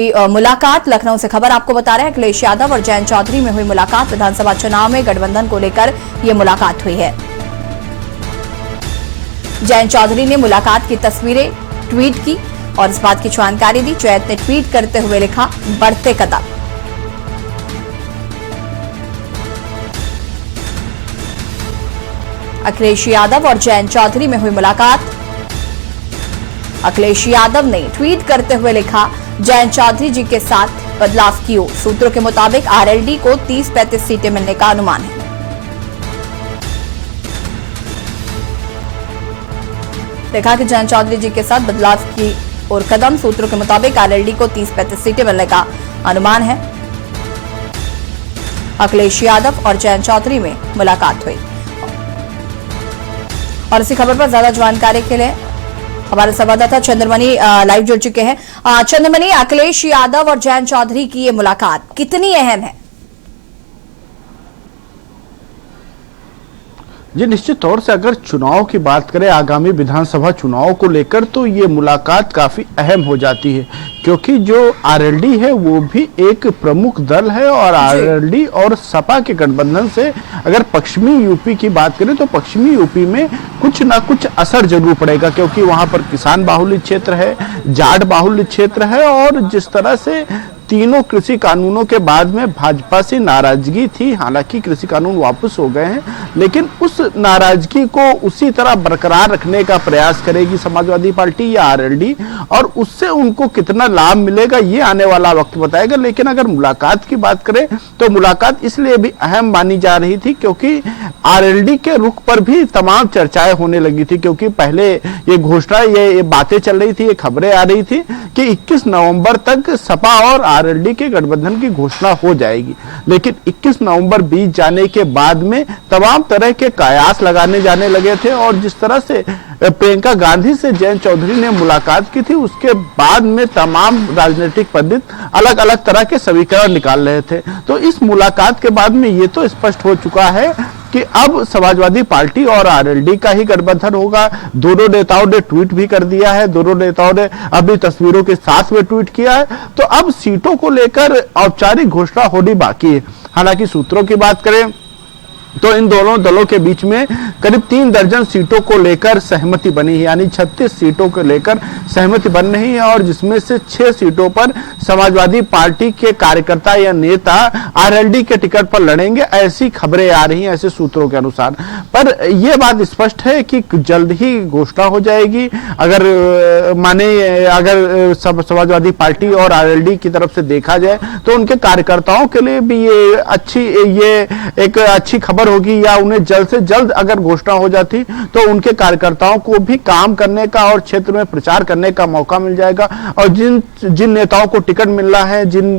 मुलाकात लखनऊ से खबर आपको बता रहे हैं। अखिलेश यादव और जयंत चौधरी में हुई मुलाकात। विधानसभा चुनाव में गठबंधन को लेकर यह मुलाकात हुई है। जयंत चौधरी ने मुलाकात की तस्वीरें ट्वीट की और इस बात की जानकारी दी। जयंत ने ट्वीट करते हुए लिखा, बढ़ते कदम। अखिलेश यादव और जयंत चौधरी में हुई मुलाकात। अखिलेश यादव ने ट्वीट करते हुए लिखा, जयंत चौधरी जी के साथ बदलाव की ओर। सूत्रों के मुताबिक आरएलडी को 30-35 सीटें मिलने का अनुमान है। देखा कि जयंत चौधरी जी के साथ बदलाव की ओर कदम। सूत्रों के मुताबिक आरएलडी को 30-35 सीटें मिलने का अनुमान है। अखिलेश यादव और जयंत चौधरी में मुलाकात हुई। और इसी खबर पर ज्यादा जानकारी के लिए हमारे संवाददाता चंद्रमणि लाइव जुड़ चुके हैं। चंद्रमणि, अखिलेश यादव और जयंत चौधरी की ये मुलाकात कितनी अहम है? जी, निश्चित तौर से अगर चुनाव की बात करें, आगामी विधानसभा चुनाव को लेकर, तो ये मुलाकात काफी अहम हो जाती है, क्योंकि जो आरएलडी है वो भी एक प्रमुख दल है और आरएलडी और सपा के गठबंधन से अगर पश्चिमी यूपी की बात करें तो पश्चिमी यूपी में कुछ ना कुछ असर जरूर पड़ेगा, क्योंकि वहां पर किसान बाहुल्य क्षेत्र है, जाट बाहुल्य क्षेत्र है और जिस तरह से तीनों कृषि कानूनों के बाद में भाजपा से नाराजगी थी। हालांकि कृषि कानून वापस हो गए हैं, लेकिन उस नाराजगी को उसी तरह बरकरार रखने का प्रयास करेगी समाजवादी पार्टी या आरएलडी, और उससे उनको कितना लाभ मिलेगा ये आने वाला वक्त बताएगा। लेकिन अगर मुलाकात की बात करें तो मुलाकात इसलिए भी अहम मानी जा रही थी क्योंकि आरएलडी के रुख पर भी तमाम चर्चाएं होने लगी थी, क्योंकि पहले ये घोषणा, ये बातें चल रही थी, ये खबरें आ रही थी कि 21 नवंबर तक सपा और आरएलडी के गठबंधन की घोषणा हो जाएगी। लेकिन 21 नवंबर बीत जाने के बाद में तमाम तरह के कयास लगाने जाने लगे थे, और जिस तरह से प्रियंका गांधी से जयंत चौधरी ने मुलाकात की थी, उसके बाद में तमाम राजनीतिक पंडित अलग अलग तरह के समीकरण निकाल रहे थे। तो इस मुलाकात के बाद में ये तो स्पष्ट हो चुका है कि अब समाजवादी पार्टी और आरएलडी का ही गठबंधन होगा। दोनों नेताओं ने ट्वीट भी कर दिया है, दोनों नेताओं ने अपनी तस्वीरों के साथ में ट्वीट किया है। तो अब सीटों को लेकर औपचारिक घोषणा होनी बाकी है। हालांकि सूत्रों की बात करें तो इन दोनों दलों के बीच में करीब 3 दर्जन सीटों को लेकर सहमति बनी है, यानी 36 सीटों को लेकर सहमति बन रही है, और जिसमें से 6 सीटों पर समाजवादी पार्टी के कार्यकर्ता या नेता आरएलडी के टिकट पर लड़ेंगे, ऐसी खबरें आ रही हैं, ऐसे सूत्रों के अनुसार। पर यह बात स्पष्ट है कि जल्द ही घोषणा हो जाएगी। अगर समाजवादी पार्टी और आरएलडी की तरफ से देखा जाए तो उनके कार्यकर्ताओं के लिए भी ये एक अच्छी खबर होगी, या उन्हें जल्द से जल्द अगर घोषणा हो जाती तो उनके कार्यकर्ताओं को भी काम करने का और क्षेत्र में प्रचार करने का मौका मिल जाएगा। और जिन नेताओं को टिकट मिल रहा है, जिन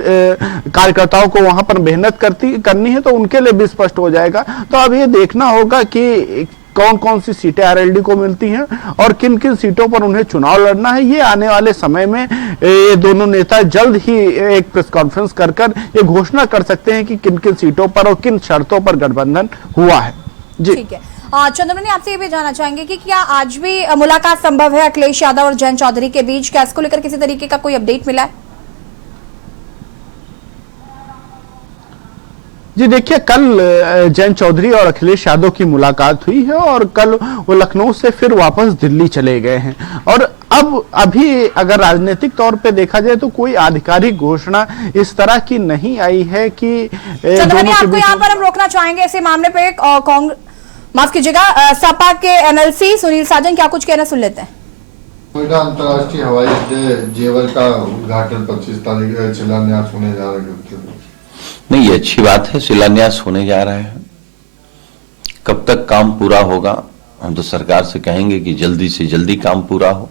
कार्यकर्ताओं को वहां पर मेहनत करनी है, तो उनके लिए भी स्पष्ट हो जाएगा। तो अब ये देखना होगा कि कौन कौन सी सीटें आरएलडी को मिलती हैं और किन किन सीटों पर उन्हें चुनाव लड़ना है। ये आने वाले समय में ये दोनों नेता जल्द ही एक प्रेस कॉन्फ्रेंस कर ये घोषणा कर सकते हैं कि किन किन सीटों पर और किन शर्तों पर गठबंधन हुआ है। जी ठीक है। चंद्रमणि, आपसे ये भी जानना चाहेंगे कि क्या आज भी मुलाकात संभव है अखिलेश यादव और जयंत चौधरी के बीच? क्या इसको लेकर किसी तरीके का कोई अपडेट मिला है? जी देखिए, कल जयंत चौधरी और अखिलेश यादव की मुलाकात हुई है और कल वो लखनऊ से फिर वापस दिल्ली चले गए हैं। और अभी अगर राजनीतिक तौर पे देखा जाए तो कोई आधिकारिक घोषणा इस तरह की नहीं आई है कि चंद्रमणि, आपको यहाँ पर हम रोकना चाहेंगे ऐसे मामले पे। माफ कीजिएगा, सपा के एमएलसी सुनील साजन क्या कुछ कहना सुन लेते हैं। नोएडा अंतर्राष्ट्रीय हवाई अड्डे जेवर का उद्घाटन 25 तारीख शिलान्यास होने जा रहा है। नहीं, ये अच्छी बात है, शिलान्यास होने जा रहा है। कब तक काम पूरा होगा, हम तो सरकार से कहेंगे कि जल्दी से जल्दी काम पूरा हो।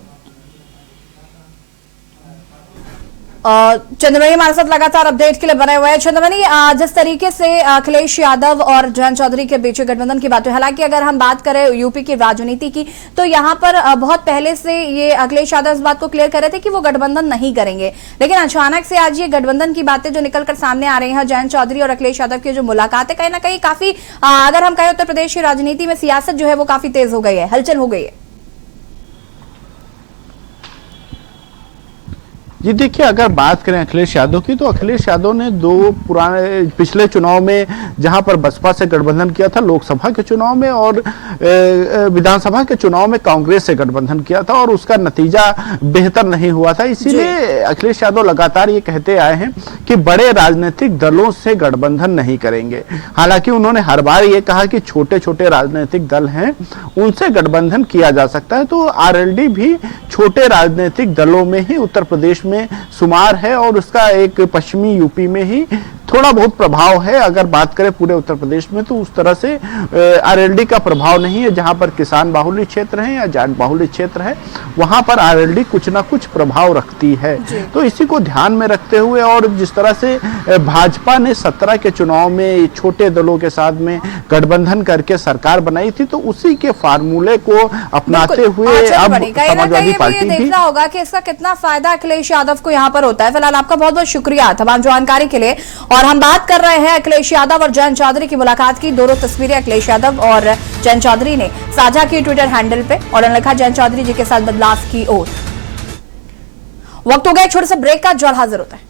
चंद्रमणि हमारे साथ लगातार अपडेट के लिए बने हुए हैं। चंद्रमणि, जिस तरीके से अखिलेश यादव और जयंत चौधरी के बीच गठबंधन की बात है, हालांकि अगर हम बात करें यूपी की राजनीति की तो यहां पर बहुत पहले से ये अखिलेश यादव इस बात को क्लियर कर रहे थे कि वो गठबंधन नहीं करेंगे, लेकिन अचानक से आज ये गठबंधन की बातें जो निकलकर सामने आ रही है, जयंत चौधरी और अखिलेश यादव की जो मुलाकात है, कहीं ना कहीं काफी अगर हम कहें उत्तर प्रदेश की राजनीति में सियासत जो है वो काफी तेज हो गई है, हलचल हो गई है। जी देखिए, अगर बात करें अखिलेश यादव की, तो अखिलेश यादव ने दो पुराने पिछले चुनाव में जहां पर बसपा से गठबंधन किया था लोकसभा के चुनाव में, और विधानसभा के चुनाव में कांग्रेस से गठबंधन किया था और उसका नतीजा बेहतर नहीं हुआ था। इसीलिए अखिलेश यादव लगातार ये कहते आए हैं कि बड़े राजनीतिक दलों से गठबंधन नहीं करेंगे। हालांकि उन्होंने हर बार ये कहा कि छोटे छोटे राजनीतिक दल हैं उनसे गठबंधन किया जा सकता है। तो आरएलडी भी छोटे राजनीतिक दलों में ही उत्तर प्रदेश में शुमार है और उसका एक पश्चिमी यूपी में ही थोड़ा बहुत प्रभाव है। अगर बात करें पूरे उत्तर प्रदेश में तो उस तरह से आरएलडी का प्रभाव नहीं है। जहां पर किसान बाहुल्य क्षेत्र है या जाट बाहुल्य क्षेत्र है वहां पर आरएलडी कुछ ना कुछ प्रभाव रखती है। तो इसी को ध्यान में रखते हुए और जिस तरह से भाजपा ने 17 के चुनाव में छोटे दलों के साथ में गठबंधन करके सरकार बनाई थी, तो उसी के फार्मूले को अपनाते हुए अब समाजवादी पार्टी भी देखना होगा कि इसका कितना फायदा अखिलेश यादव को यहाँ पर होता है। फिलहाल आपका बहुत बहुत शुक्रिया तमाम जानकारी के लिए। और हम बात कर रहे हैं अखिलेश यादव और जयंत चौधरी की मुलाकात की। दोनों तस्वीरें अखिलेश यादव और जयंत चौधरी ने साझा की ट्विटर हैंडल पे और लिखा जयंत चौधरी जी के साथ बदलाव की ओर। वक्त हो गया छोटे से ब्रेक का, जल्द हाजिर होता है।